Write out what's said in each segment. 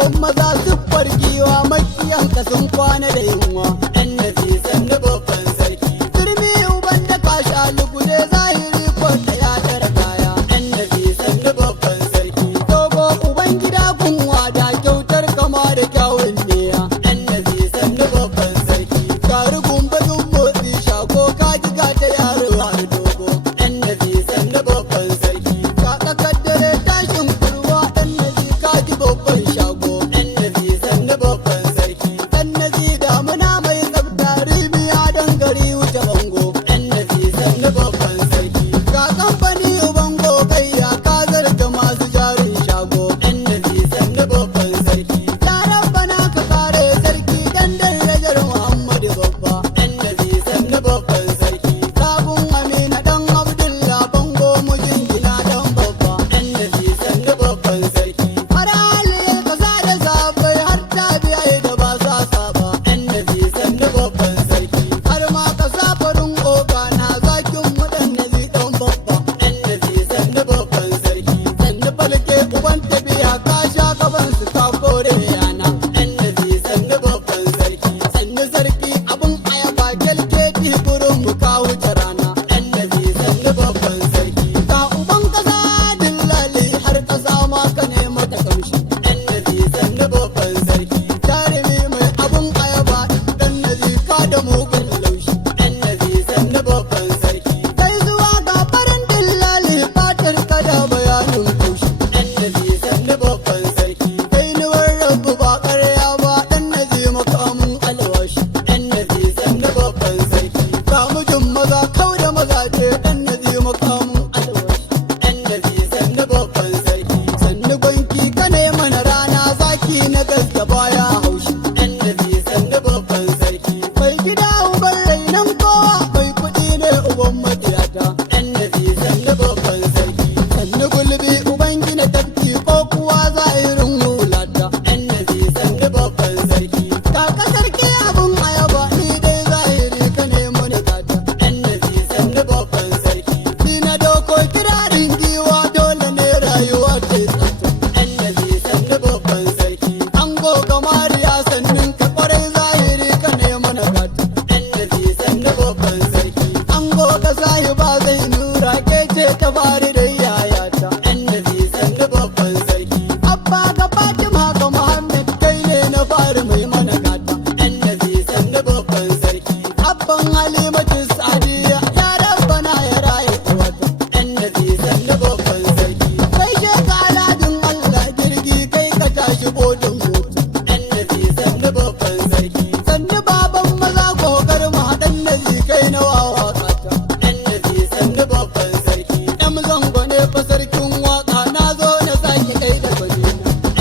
baban maza siffar giwa makiyanka sun kwana da yunwa. Annabi sannu babban sarki. Turmi uban da ka sha lugude zahiri ko ta ya tara kaya. Annabi sannu babban sarki. Dogo uban gida kunwa da kyautar kama da kyawun niya. Annabi sannu babban sarki. Tari gumbadun motsi shago ka jiga ta yaro har dogo. Annabi sannu babban sarki. Ka tsakar dare tashin kurwa annabi ka ji babban shago. Annabi sannu babban sarki. Annabi damuna mai tsafta ribiya don gari wuce bango. Annabi sannu babban sarki. Ga kamfani uban gogayya ka zarga masu jarin shago. Annabi sannu babban sarki. Yaran bana ka kare sarki dan darajar Muhammadu babba. Annabi sannu babban sarki. Sabon Amina dan Abdullah bango mujin gina dan babba. Annabi sannu babban sarki. Har hali ka sa da sabai har ta biya da ba sa saba. Annabi sannu babban sarki. Har ma ka sa farin oga na zakin mu dan nazi dan babba. Annabi sannu babban sarki. Sannu falke uban tafiya ka sha gaban su ka kore yana. Annabi sannu babban sarki. Sannu sarki abun ayaba kelketi gurin mu ka wuce rana. Annabi sannu babban sarki. Ka uban kasa dillali har kasa ma ka nema ta kamshi. Annabi sannu babban sarki. Jarumi mai abun ayaba dan nazi ka da mugun laushi. Annabi sannu babban sarki. Kai zuwa ga farin dillali fatar ka da bayanin kaushi. Annabi sannu babban sarki. Kai nuwar rabu ba ƙarya ba dan nazi makamun alwashi. Annabi sannu babban sarki. Ka mijin maza kau da mazaje dan nazi makamun alwashi. Annabi sannu babban sarki. Sannu gwanki ka ne mana rana zaki na gaske baya haushi. Annabi sannu babban sarki. Mai gida uban rainan kowa mai kuɗi ne uban madiyata. Annabi sannu babban sarki. Sannu gulbi uban gina tafki ko kuwa zahirin hulata. Annabi sannu babban sarki. Kaka sarki abun ayaba ni dai zahiri ka ne mana gata. Annabi sannu babban sarki. Ni na doko kirarin giwa dole ne rayuwa ta tsafta. Annabi sannu babban sarki. Ango kamariya sannin ka kwarai zahiri ka ne mana gata. Annabi sannu babban sarki. Ango ka sahiba zai nura ke ce ta fari da yayata. Annabi sannu babban sarki. Abba ga Fatima ga Muhammad kai ne na fari mai mana gata. Annabi sannu babban sarki. Abban Halimatu Sadiya ya rabbana ya raye wata. Annabi sannu babban sarki. Kai je ka aladin Allah jirgi kai ka tashi bodin mutu. Annabi sannu babban sarki. Sannu baban maza kokar mu haɗan nazi kai na wawa kata. Annabi sannu babban sarki. Ɗan zango ne fa sarkin waka na zo na sake kai da gwajina.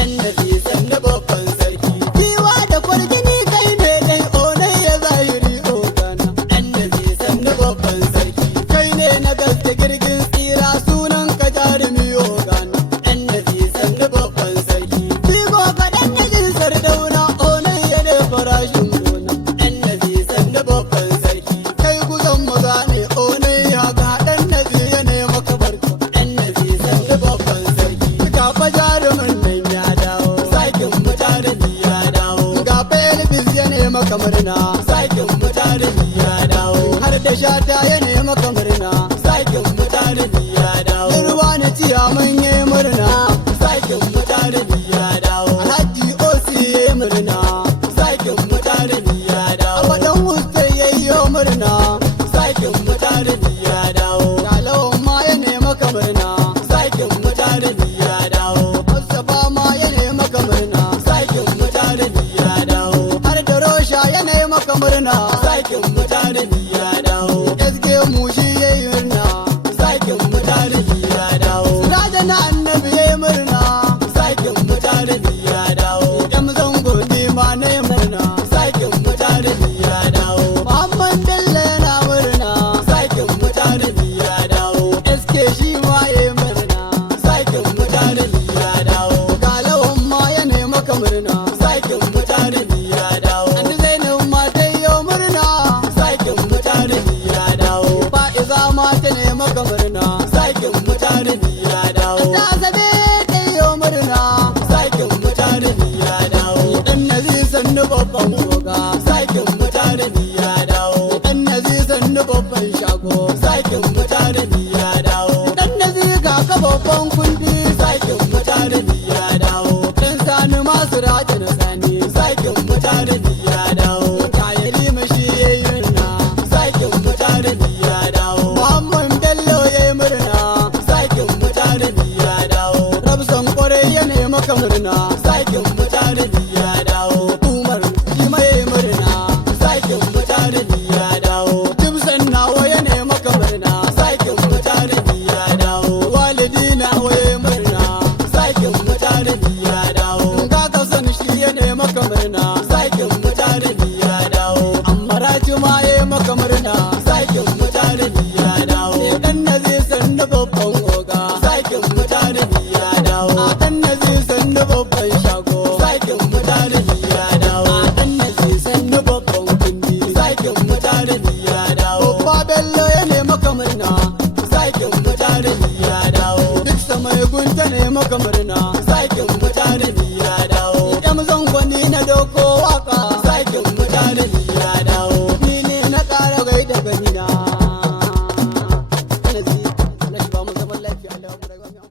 Annabi sannu babban sarki. Kiwa da kwarjini kai ne dai onai ya zahiri ogana. Annabi sannu babban sarki. Kai ne na gaske girgin tsira sunan ka jarumi ogana. Annabi sannu babban sarki. Kigo kaɗan na jin sardauna onai ya ne farashin gona. Annabi sannu babban sarki. Kai kusan maza ne onai ya ga ɗan nazi ya ne maka barka. Annabi sannu babban sarki. Ka fa jarumin nan ya dawo. Sakin mutarani ya dawo. Ga Felbis ya ne maka murna. Sakin mutarani ya dawo. Har da shata ya ne maka murna. Sakin mutarani ya dawo. Irwa na ciya mun yi murna. Sakin mutarani ya dawo. Alhaji Osi ya yi murna. Sakin mutarani ya dawo. Abadan Wusta ya yi murna. Sakin mutarani ya dawo. Dalawan ma ya ne maka murna. Sakin mutarani ya dawo. Mustapha ma ya ne maka murna. Sakin mutarani ya dawo. Har da Rosha ya ne maka murna. Sakin mutarani ya dawo. SK Mushi ya yi murna. Sakin mutarani ya dawo. Raja na babban shago zakin mutanen ya dawo dan naziga ka babban kundi zakin mutanen ya dawo dan sani masu rata na sani zakin mutanen ya dawo tayari mashi yayi murna zakin mutanen ya dawo Muhammad Bello yayi murna zakin mutanen ya dawo Rabsan kware ya ne maka murna zakin mutanen ya dawo Umar shi mai murna zakin mutanen ya dawo Jimson nawa ya ne maka murna zakin mutanen ya dawo Walidi nawa ya murna zakin mutanen ya dawo ga ka san shi ya ne maka murna zakin mutanen ya dawo amma rajuma ya maka murna zakin mutanen ya dawo dan nazi san da babban oga zakin mutanen ya dawo dan nazi san da babban shago zakin mutanen ya dawo dan nazi san da babban kundi zakin mutanen ya dawo babba bello ya ne maka murna zakin mutanen ya dawo duk sama ya gunta ne maka murna zakin mutanen ya dawo yan zangwani na doko waka zakin mutanen ya dawo ni ne na ƙara gaida ganina. Allah shi ba mu zaman lafiya Allah mu rayuwa